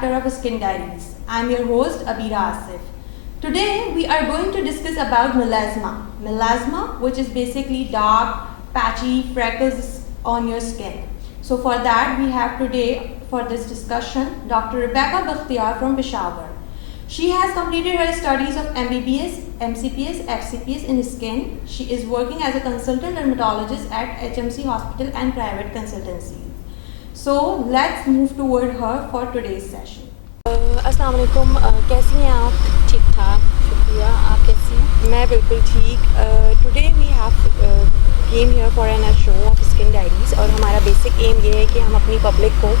chapter of Skin Diaries. I'm your host Abira Asif. Today we are going to discuss about melasma. Melasma, which is basically dark, patchy freckles on your skin. So for that we have today for this discussion Dr. Rebecca Bakhtiar from Peshawar. She has completed her studies of MBBS, MCPS, FCPS in skin. She is working as a consultant dermatologist at HMC Hospital and private consultancy. So let's move toward her for today's session. अस्सलाम वालेकुम, कैसी हैं आप? ठीक ठाक, शुक्रिया। आप कैसी हैं? मैं बिल्कुल ठीक। Today we have came here for an show of skin diaries और हमारा बेसिक एम ये है कि हम अपनी पब्लिक को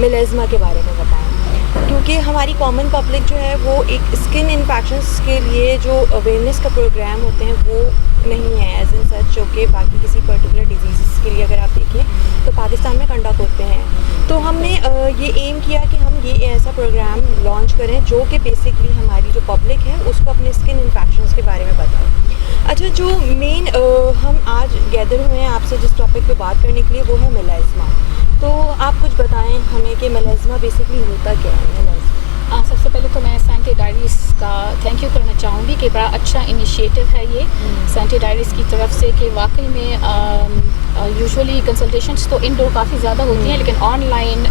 मेलास्मा के बारे में बताएं, क्योंकि हमारी कॉमन पब्लिक जो है वो एक स्किन इन्फेक्शंस के लिए जो अवेयरनेस का प्रोग्राम होते हैं वो नहीं है एज इन सच, जो कि बाकी किसी पर्टिकुलर डिजीज़ के लिए अगर आप देखें तो पाकिस्तान में कंडक्ट होते हैं। तो हमने ये एम किया कि हम ये ऐसा प्रोग्राम लॉन्च करें जो कि बेसिकली हमारी जो पब्लिक है उसको अपने स्किन इन्फेक्शंस के बारे में बताएं। अच्छा, जो मेन हम आज गैदर हुए हैं आपसे जिस टॉपिक पे बात करने के लिए वो है मेलास्मा। तो आप कुछ बताएं हमें कि मेलास्मा बेसिकली होता क्या है? मेलास्मा सबसे पहले तो मैं सैंटी डायरीज़ का थैंक यू करना चाहूँगी कि बड़ा अच्छा इनिशिएटिव है ये सैंटी डायरीज़ की तरफ से, कि वाकई में यूजुअली कंसल्टेशंस तो इंडोर काफ़ी ज़्यादा होती हैं, लेकिन ऑनलाइन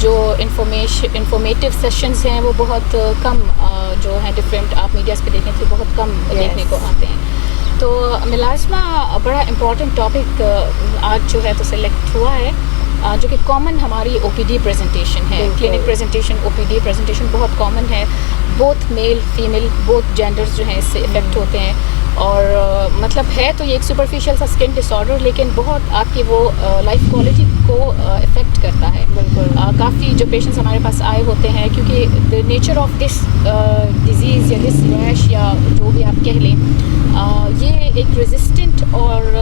जो इंफॉर्मेटिव सेशंस हैं वो बहुत कम जो हैं डिफरेंट आप मीडियाज़ पे देखें तो बहुत कम देखने को आते हैं। तो मेलास्मा बड़ा इम्पॉर्टेंट टॉपिक आज जो है तो सिलेक्ट हुआ है, जो कि कॉमन हमारी ओपीडी प्रेजेंटेशन है। क्लिनिक प्रेजेंटेशन, ओपीडी प्रेजेंटेशन बहुत कॉमन है। Both male female both genders जो हैं इससे इफ़ेक्ट होते हैं, और मतलब है तो ये एक सुपरफिशियल सा स्किन डिसऑर्डर, लेकिन बहुत आपकी वो लाइफ क्वालिटी को इफ़ेक्ट करता है। काफ़ी जो पेशेंट्स हमारे पास आए होते हैं, क्योंकि the nature of this disease या दिस रैश या जो भी आप कह लें, ये एक रेजिस्टेंट और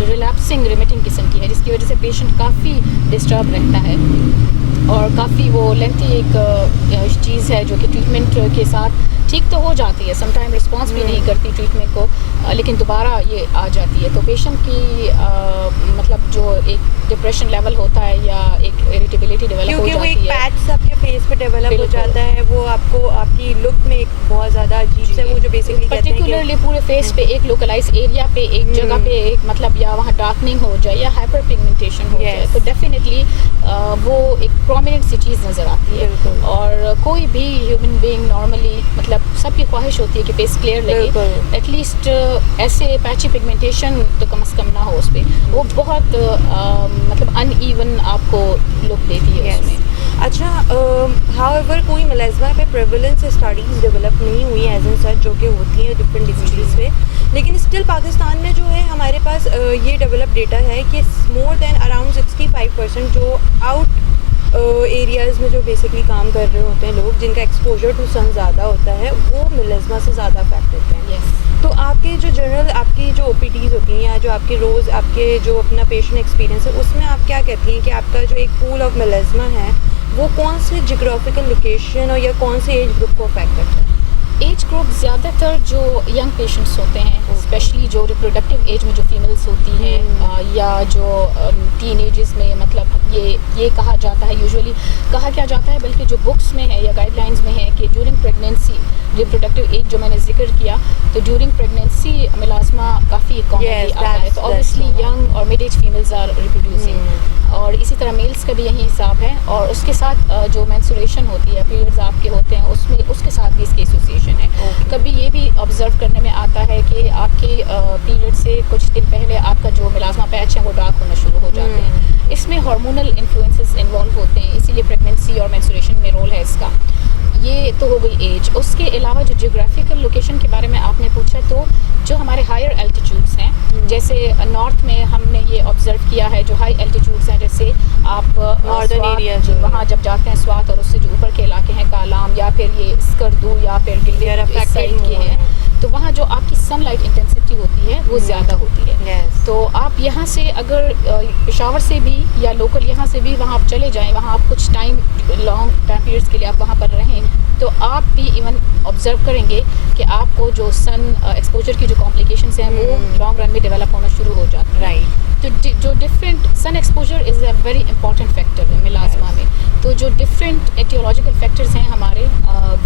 रिलैप्सिंग रिमिटिंग किस्म की है, जिसकी वजह से पेशेंट काफ़ी डिस्टर्ब रहता है और काफ़ी वो लेंथी एक चीज़ है जो कि ट्रीटमेंट के साथ ठीक तो हो जाती है, समटाइम रिस्पॉन्स भी नहीं करती ट्रीटमेंट को, लेकिन दोबारा ये आ जाती है। तो पेशेंट की मतलब जो एक डिप्रेशन लेवल होता है या एक इरिटेबिलिटी डेवलप हो जाती है, क्योंकि वो एक पैच आपके फेस पे डेवलप हो जाता है, वो आपको आपकी लुक में एक बहुत ज़्यादा अजीब से वो जो बेसिकली पर्टिकुलरली पूरे फेस पे एक लोकलाइज एरिया पे एक जगह पे एक मतलब या वहाँ डार्कनिंग हो जाए या हाइपर पिगमेंटेशन हो जाए, तो डेफिनेटली वो एक प्रोमिनेंट सी चीज़ नज़र आती है। और कोई भी ह्यूमन बीइंग नॉर्मली मतलब सबकी ख्वाहिश होती है कि फेस क्लियर लगे, एटलीस्ट ऐसे पैची पिगमेंटेशन तो कम से कम ना हो उस पर, वो बहुत मतलब अनइवन आपको लुक देती है उसमें। अच्छा, हाउएवर कोई मेलास्मा पे प्रेवलेंस स्टडीज़ डेवलप नहीं हुई एज एन सच, जो कि होती हैं डिफरेंट डिजीज़ पे, लेकिन स्टिल पाकिस्तान में जो है हमारे पास ये डेवलप डेटा है कि मोर देन अराउंड 65% जो आउट एरियाज़ में जो बेसिकली काम कर रहे होते हैं लोग, जिनका एक्सपोजर टू सन ज़्यादा होता है, वो मेलास्मा से ज़्यादा अफेक्टेड हैं। तो आपके जो जनरल आपकी जो ओपीडीज़ होती हैं या जो आपके रोज़ आपके जो अपना पेशेंट एक्सपीरियंस है उसमें आप क्या कहती हैं कि आपका जो एक पूल ऑफ मेलास्मा है वो कौन से जियोग्राफिकल लोकेशन और या कौन से एज ग्रुप को अफेक्ट करता है? एज ग्रुप ज़्यादातर जो यंग पेशेंट्स होते हैं, स्पेशली जो रिप्रोडक्टिव एज में जो फीमेल्स होती हैं या जो टीन एजेस में, मतलब ये कहा जाता है, यूजुअली कहा क्या जाता है बल्कि जो बुक्स में है या गाइडलाइंस में है कि ड्यूरिंग प्रेगनेंसी रिप्रोडक्टिव एज जो मैंने जिक्र किया, तो ड्यूरिंग प्रेगनेंसी मेलास्मा काफ़ी कॉमनली आता है। तो ऑब्वियसली यंग और mid age females are reproducing, और इसी तरह मेल्स का भी यही हिसाब है। और उसके साथ जो मेंस्ट्रुएशन होती है, पीरियड्स आपके होते हैं, उसमें उसके साथ भी इसकी एसोसिएशन है। कभी ये भी ऑब्जर्व करने में आता है कि आपके पीरियड से कुछ दिन पहले आपका जो मेलास्मा पैच है वो डार्क होना शुरू हो जाते हैं। इसमें हार्मोनल इन्फ्लुएंसेस इन्वॉल्व होते हैं, इसीलिए प्रेगनेंसी और मेंस्ट्रुएशन में रोल है इसका। ये तो हो गई एज। उसके अलावा जो जियोग्राफिकल लोकेशन के बारे में आपने पूछा, तो जो हमारे हायर एल्टीट्यूड्स हैं, जैसे नॉर्थ में हमने ये ऑब्जर्व किया है, जो हाई एल्टीट्यूड्स हैं, जैसे आप नॉर्दर्न एरिया वहाँ जब जाते हैं स्वात और उससे जो ऊपर के इलाके हैं कालाम या फिर ये स्कर्दू या फिर गिल्ली साइड के हैं, तो वहाँ जो आपकी सनलाइट इंटेंसिटी होती है वो ज़्यादा होती है। तो आप यहाँ से अगर पेशावर से भी या लोकल यहाँ से भी वहाँ आप चले जाएँ, वहाँ आप कुछ टाइम लॉन्ग टाइम पीरियड्स के लिए आप वहाँ पर रहें, तो आप भी इवन ऑब्जर्व करेंगे कि आपको जो सन एक्सपोजर की जो कॉम्प्लिकेशंस हैं वो लॉन्ग रन में डेवलप होना शुरू हो जाती है। तो जो different sun exposure is a very important factor है मेलास्मा में। तो जो डिफरेंट एटियोलॉजिकल फैक्टर्स हैं हमारे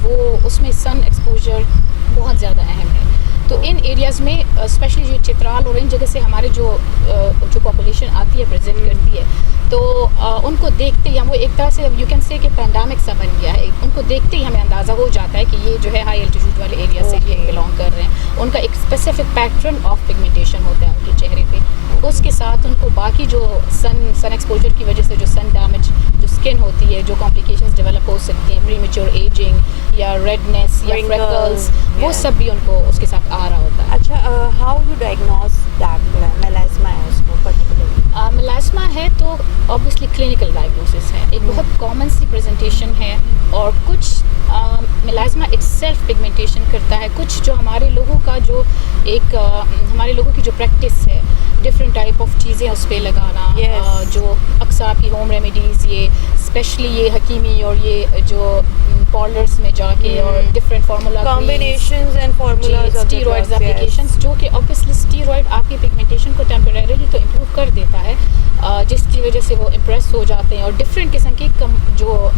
वो उसमें सन एक्सपोजर बहुत ज़्यादा अहम है। तो इन एरियाज़ में स्पेशली जो चित्राल और इन जगह से हमारे जो पॉपुलेशन आती है प्रेजेंट करती है, तो उनको देखते ही हम वो एक तरह से यू कैन से कि पैंडेमिक सा बन गया है। उनको देखते ही हमें अंदाज़ा हो जाता है कि ये जो है हाई एल्टीट्यूड वाले एरिया से ये बिलोंग कर रहे हैं। उनका एक स्पेसिफिक पैटर्न ऑफ पिगमेंटेशन होता है उनके चेहरे पे। उसके साथ उनको बाकी जो सन एक्सपोजर की वजह से जो सन डैमेज जो स्किन होती है, जो कॉम्प्लिकेशंस डेवलप हो सकती हैं, प्रीमेच्योर एजिंग या रेडनेस या फ्रेकल्स, वो सब भी उनको उसके साथ आ रहा होता है। अच्छा, how you diagnose that melasma है उसको पर्टिकुलरली? मेलास्मा है तो ऑब्वियसली क्लिनिकल डायग्नोसिस है, एक बहुत कॉमन सी प्रेजेंटेशन है। और कुछ मेलास्मा इटसेल्फ पिगमेंटेशन करता है, कुछ जो हमारे लोगों का जो एक हमारे लोगों की जो प्रैक्टिस है, डिफरेंट टाइप ऑफ चीज़ें उस पर लगाना, जो अक्सर आपकी होम रेमेडीज़, ये स्पेशली ये हकीमी और ये जो पार्लर्स में जाके और different formula combinations and formulas of steroids applications, जो कि ऑब्वियसली स्टीरॉइड आपकी पिगमेंटेशन को टेम्परेरीली तो इम्प्रूव कर देता है, जिसकी वजह से वो इम्प्रेस हो जाते हैं। और डिफरेंट किस्म के जो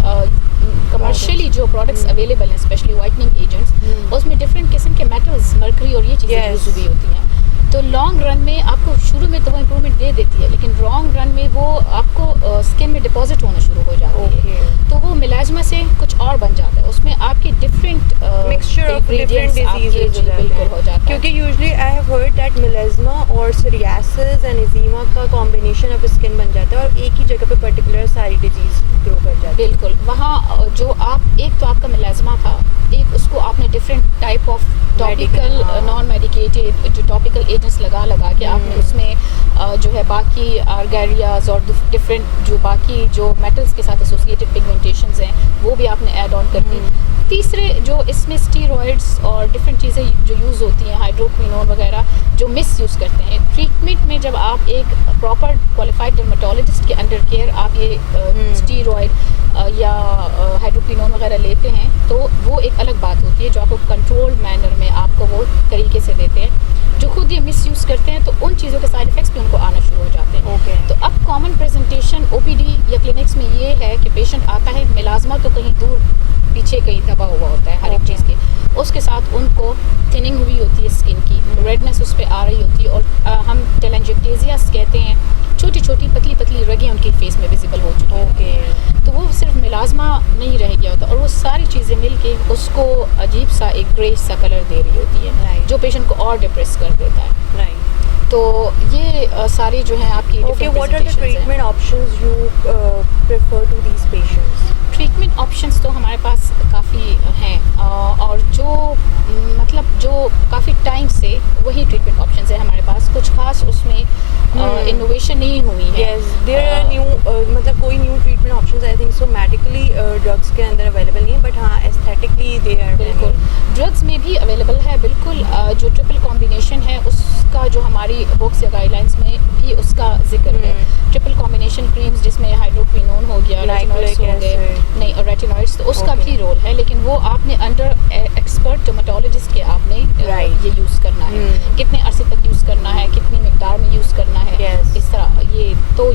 कमर्शियली जो प्रोडक्ट्स अवेलेबल हैं, स्पेशली वाइटनिंग एजेंट्स, उसमें डिफरेंट किस्म के मेटल्स, मर्करी और ये चीज़ें यूज हुई होती हैं। तो लॉन्ग रन में आपको शुरू में तो वो इम्प्रूवमेंट दे देती है, लेकिन लॉन्ग रन में वो आपको स्किन में डिपॉजिट होना शुरू हो जाती है। तो वो मेलास्मा से कुछ और बन जाता है, उसमें आपके different mixture of different diseases बिल्कुल हो जाता है। क्योंकि usually I have heard that melasma और सोरियासिस एंड एक्जिमा का कॉम्बिनेशन ऑफ स्किन बन जाता है और एक ही जगह पे पर्टिकुलर सारी डिजीज ग्रो कर जाती है। बिल्कुल, वहाँ जो आप एक तो आपका मेलास्मा था, एक उसको आपने different type of topical non medicated जो टॉपिकल एजेंट्स लगा के आपने उसमें जो है बाकी आर्गेरियाज और डिफरेंट जो बाकी जो मेटल्स के साथ एसोसिएटेड पिगमेंटेशंस हैं वो भी आपने ऐड ऑन कर दी। तीसरे जो इसमें स्टीरॉइड्स और डिफरेंट चीज़ें जो यूज़ होती हैं, हाइड्रोक्विनोन वगैरह, जो मिस यूज़ करते हैं ट्रीटमेंट में। जब आप एक प्रॉपर क्वालिफाइड डर्मेटोलॉजिस्ट के अंडर केयर आप ये स्टीरॉइड या हाइड्रोक्विनोन वगैरह लेते हैं, तो वो एक अलग बात होती है, जो आपको कंट्रोल्ड मैनर में आपको वो तरीके से देते हैं। जो खुद ये मिस यूज़ करते हैं तो उन चीज़ों के साइड इफ़ेक्ट्स भी उनको आना शुरू हो जाते हैं। तो अब कॉमन प्रेजेंटेशन ओपीडी या क्लिनिक्स में ये है कि पेशेंट आता है, मेलास्मा तो कहीं दूर पीछे कहीं दबा हुआ होता है हर एक चीज़ के, उसके साथ उनको थिनिंग हुई होती है स्किन की, रेडनेस उस पर आ रही होती है, और हम टेलेंजियोप्टेसियास कहते हैं, छोटी छोटी पतली पतली रगें उनके फेस में विजिबल हो चुकी हैं। तो वो सिर्फ मेलास्मा नहीं रह गया होता, और वो सारी चीज़ें मिलके उसको अजीब सा एक ग्रेस सा कलर दे रही होती है, जो पेशेंट को और डिप्रेस कर देता है। तो ये सारी जो है आपकी what are the treatment options you prefer to these patients? Treatment options तो हमारे पास काफ़ी हैं, और जो मतलब जो काफ़ी टाइम से वही ट्रीटमेंट ऑप्शंस है हमारे पास, कुछ खास उसमें इनोवेशन नहीं हुई है। यस, देयर आर न्यू, मतलब कोई new treatment options I think so medically drugs के अंदर अवेलेबल नहीं है, बट हाँ एस्थेटिकली दे आर। बिल्कुल, ड्रग्स में भी अवेलेबल है, बिल्कुल। जो ट्रिपल कॉम्बिनेशन है उसका जो हमारी बुक्स या गाइडलाइंस में भी उसका जिक्र है। ट्रिपल कॉम्बिनेशन क्रीम्स जिसमें हाइड्रोक्विनोन हो गया, रेटिनॉइड्स हो गए, नहीं और रेटिनॉइड्स, तो उसका भी रोल है, लेकिन वो आपने अंडर एक्सपर्ट डर्मेटोलॉजिस्ट के आपने ये यूज़ करना है, कितने अरसे तक यूज़ करना है, कितनी मिकदार में यूज़ करना है, इस तरह ये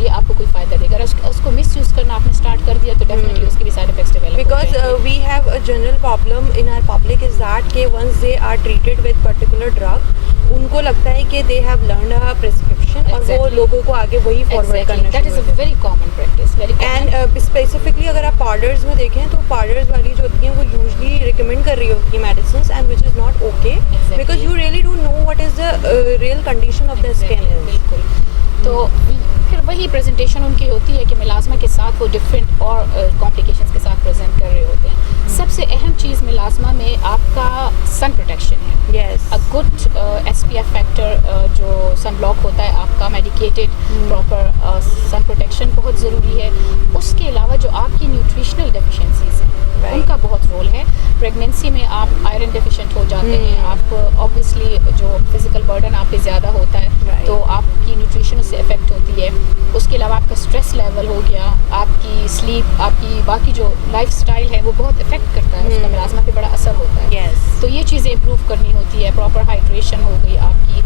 आपको कोई फ़ायदा देगा। अगर उसको मिस यूज़ करना आपने स्टार्ट कर दिया तो डेफिनेटली उसके भी साइड इफेक्ट्स डेवलप होंगे। Because we have a general problem in our public is that के once they are treated with particular drug, उनको लगता है कि they have learned a prescription, और वो लोगों को आगे वही फॉरवर्ड करना that is a very common practice, very and specifically अगर आप पार्लर्स में देखें तो पार्लर्स वाली जो होती हैं वो यूजुअली रिकमेंड कर रही होती है medicine, and which is not okay, because you really don't know what is the real condition of the skin. बिल्कुल, तो फिर वही प्रेजेंटेशन उनकी होती है कि मेलास्मा के साथ वो डिफरेंट और कॉम्प्लिकेशंस के साथ प्रेजेंट कर रहे होते हैं। सबसे अहम चीज़ मेलास्मा में आपका सन प्रोटेक्शन है। Yes, a good SPF factor जो सन ब्लॉक होता है आपका, मेडिकेटेड प्रॉपर सन प्रोटेक्शन बहुत ज़रूरी है। उसके अलावा जो आपकी न्यूट्रिशनल डेफिशिएंसीज हैं उनका बहुत रोल है। प्रेगनेंसी में आप आयरन डेफिशिएंट हो जाते हैं, आप ऑब्वियसली जो फिजिकल बर्डन आप पे ज़्यादा होता है तो आपकी न्यूट्रिशन उससे इफेक्ट होती है। उसके अलावा आपका स्ट्रेस लेवल हो गया, आपकी स्लीप, आपकी बाकी जो लाइफस्टाइल है वो बहुत इफेक्ट करता है, उसका मेलास्मा पे बड़ा असर होता है। यस, तो ये चीज़ें इम्प्रूव करनी होती है, प्रॉपर हाइड्रेशन हो गई आपकी,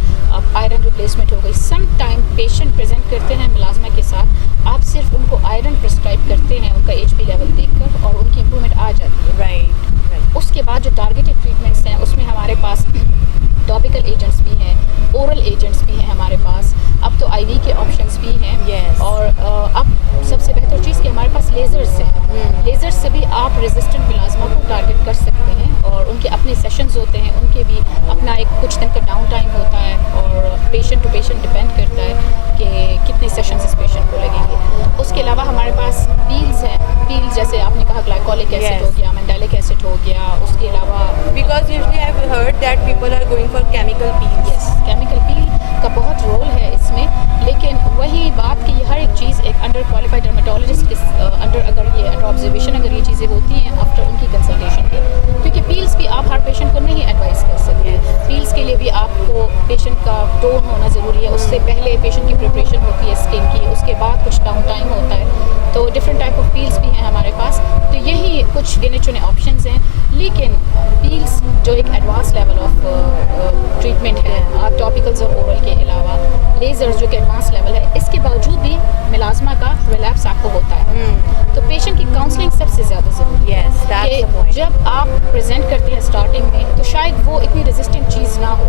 आयरन रिप्लेसमेंट हो गई। सम टाइम पेशेंट प्रेजेंट करते हैं मिलाजमा के साथ, आप सिर्फ उनको आयरन प्रिस्क्राइब करते हैं उनका HB लेवल देखकर और उनकी इम्प्रूवमेंट आ जाती है। राइट। उसके बाद जो टारगेटेड ट्रीटमेंट्स हैं उसमें हमारे पास टॉपिकल एजेंट्स भी हैं, ओरल एजेंट्स भी हैं हमारे पास, अब तो IV के ऑप्शंस भी हैं। Yes. और अब सबसे बेहतर चीज़ कि हमारे पास लेज़र्स हैं। लेज़र्स से भी आप रेजिस्टेंट मिलाजमा को टारगेट कर सकते हैं और उनके अपने सेशंस होते हैं, उनके भी अपना एक कुछ दिन का डाउन टाइम होता है और पेशेंट टू पेशेंट डिपेंड करता है कि कितने सेशंस इस पेशेंट को लगेंगे। उसके अलावा हमारे पास पील्स हैं, पील्स जैसे आपने कहा ग्लाइकोलिक एसिड हो गया, मैंडेलिक एसिड हो गया, उसके अलावा Because usually I've heard that people are going for chemical peels. Yes chemical peel का बहुत रोल है इसमें, लेकिन वही बात कि हर एक चीज़ एक अंडर क्वालिफाइड डर्मेटोलॉजिस्ट के अंडर अगर ये अंडर ऑब्जर्वेशन अगर ये चीज़ें होती हैं आफ्टर उनकी कंसल्टेशन के, क्योंकि पील्स भी आप हर पेशेंट को नहीं एडवाइस कर सकते। पील्स के लिए भी आपको पेशेंट का टोन होना ज़रूरी है, उससे पहले पेशेंट की प्रिपरेशन होती है स्किन की, उसके बाद कुछ डाउन टाइम होता है, तो डिफरेंट टाइप ऑफ पील्स भी हैं हमारे पास। तो यही कुछ गिने चुने ऑप्शंस हैं, लेकिन पील्स जो एक एडवांस लेवल ऑफ ट्रीटमेंट है, आप टॉपिकल्स और ओरल के अलावा लेज़र्स जो कि एडवांस लेवल है, इसके बावजूद भी मिलाजमा का रिलैप्स आपको होता है। तो पेशेंट की काउंसलिंग सबसे ज़्यादा ज़रूरी है। Yes, that's कि the point. जब आप प्रेजेंट करते हैं स्टार्टिंग में तो शायद वो इतनी रेजिस्टेंट चीज़ ना हो,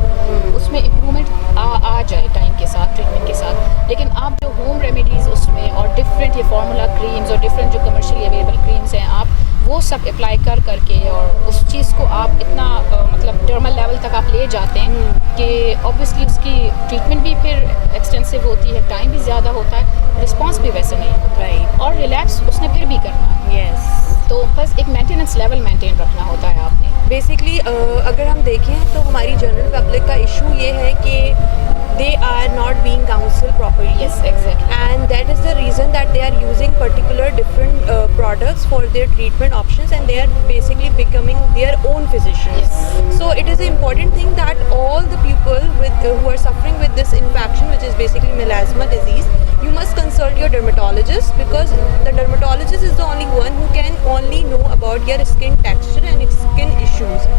उसमें इम्प्रूवमेंट आ जाए टाइम के साथ, ट्रीटमेंट के साथ, लेकिन आप जो होम रेमेडीज़ उसमें और डिफरेंट ये फार्मूला क्रीम्स और डिफरेंट जो कमर्शियली अवेलेबल क्रीम्स हैं, आप वो सब अप्लाई कर करके और उस चीज़ को आप इतना मतलब डर्मल लेवल तक आप ले जाते हैं कि ऑब्वियसली उसकी ट्रीटमेंट भी फिर एक्सटेंसिव होती है, टाइम भी ज़्यादा होता है, रिस्पॉन्स भी वैसे नहीं होता Right. और रिलैप्स उसने फिर भी करना है। Yes. तो बस एक मेंटेनेंस लेवल मेंटेन रखना होता है आपने। बेसिकली अगर हम देखें तो हमारी जनरल पब्लिक का इशू ये है कि they are not being counseled properly. Yes, exactly. And that is the reason that they are using particular different products for their treatment options, and they are basically becoming their own physicians. Yes. So it is an important thing that all the people with who are suffering with this infection, which is basically melasma disease, you must consult your dermatologist, because the dermatologist is the only one who can only know about your skin texture and skin issues.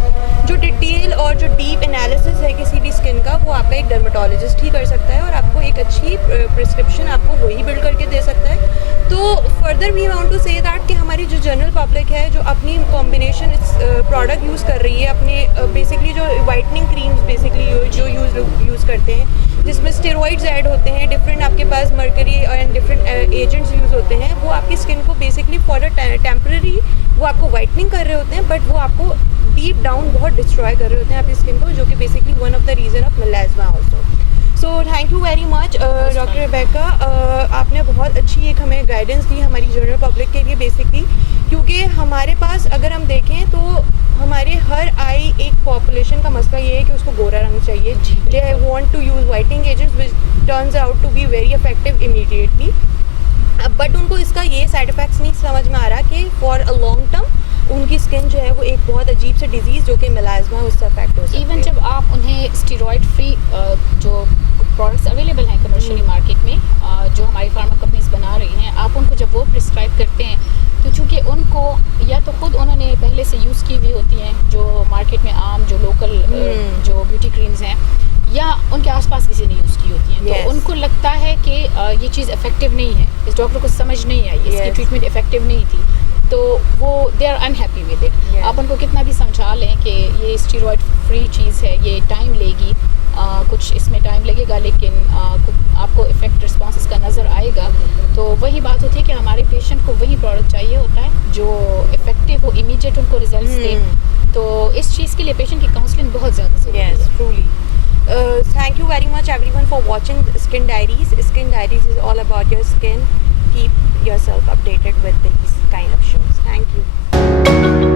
जो detail और जो deep analysis है किसी भी skin का, वो आपका एक डर्मेटोलॉजिस्ट ही कर सकता है और आपको एक अच्छी प्रिस्क्रिप्शन आपको वही बिल्ड करके दे सकता है। तो further we want to say that कि हमारी जो जनरल पब्लिक है जो अपनी कॉम्बिनेशन प्रोडक्ट यूज़ कर रही है, अपने बेसिकली जो वाइटनिंग क्रीम्स बेसिकली जो यूज़ करते हैं, जिसमें स्टेरॉइड्स ऐड होते हैं, डिफरेंट आपके पास mercury and different agents use होते हैं, वो आपकी स्किन को बेसिकली फॉर अ टेम्पररी वो आपको वाइटनिंग कर रहे होते हैं, बट वो आपको डीप डाउन बहुत डिस्ट्रॉय कर रहे होते हैं आपकी स्किन को, जो कि basically one of the reason of melasma also. So thank you very much doctor Rebecca, आपने बहुत अच्छी एक हमें गाइडेंस दी हमारी जनरल पब्लिक के लिए बेसिकली, क्योंकि हमारे पास अगर हम देखें तो हमारे हर आई एक पॉपुलेशन का मसला ये है कि उसको गोरा रंग चाहिए। They want to use whitening agents which turns out to be very effective immediately, but उनको इसका ये साइड इफ़ेक्ट्स नहीं समझ में आ रहा कि फॉर अ लॉन्ग टर्म उनकी स्किन जो है वो एक बहुत अजीब से डिजीज़ जो कि मेलास्मा उससे अफेक्ट हो सकती है। इवन जब आप उन्हें स्टेरॉइड फ्री जो प्रोडक्ट्स अवेलेबल हैं कमर्शियली मार्केट में, जो हमारी फार्मा कंपनीज बना रही हैं, आप उनको जब वो प्रिस्क्राइब करते हैं तो चूँकि उनको या तो खुद उन्होंने पहले से यूज़ की हुई होती हैं जो मार्केट में आम जो लोकल जो ब्यूटी क्रीम्स हैं, या उनके आसपास किसी ने यूज़ की होती हैं, Yes. तो उनको लगता है कि ये चीज़ इफ़ेक्टिव नहीं है, इस डॉक्टर को समझ नहीं आई, इसकी Yes. ट्रीटमेंट इफ़ेक्टिव नहीं थी, तो वो they are unhappy with it. Yes. आप उनको कितना भी समझा लें कि ये स्टीरॉयड फ्री चीज़ है, ये टाइम लेगी, कुछ इसमें टाइम लगेगा, लेकिन आपको इफ़ेक्ट रिस्पॉन्स इसका नज़र आएगा, तो वही बात होती है कि हमारे पेशेंट को वही प्रोडक्ट चाहिए होता है जो इफ़ेक्टिव हो, इमीडिएट उनको रिजल्ट दे। तो इस चीज़ के लिए पेशेंट की काउंसलिंग बहुत ज़्यादा ज़रूरी है। Yes, truly. Thank you very much everyone for watching Skin Diaries. Skin Diaries is all about your skin. Keep yourself updated with these kind of shows. Thank you.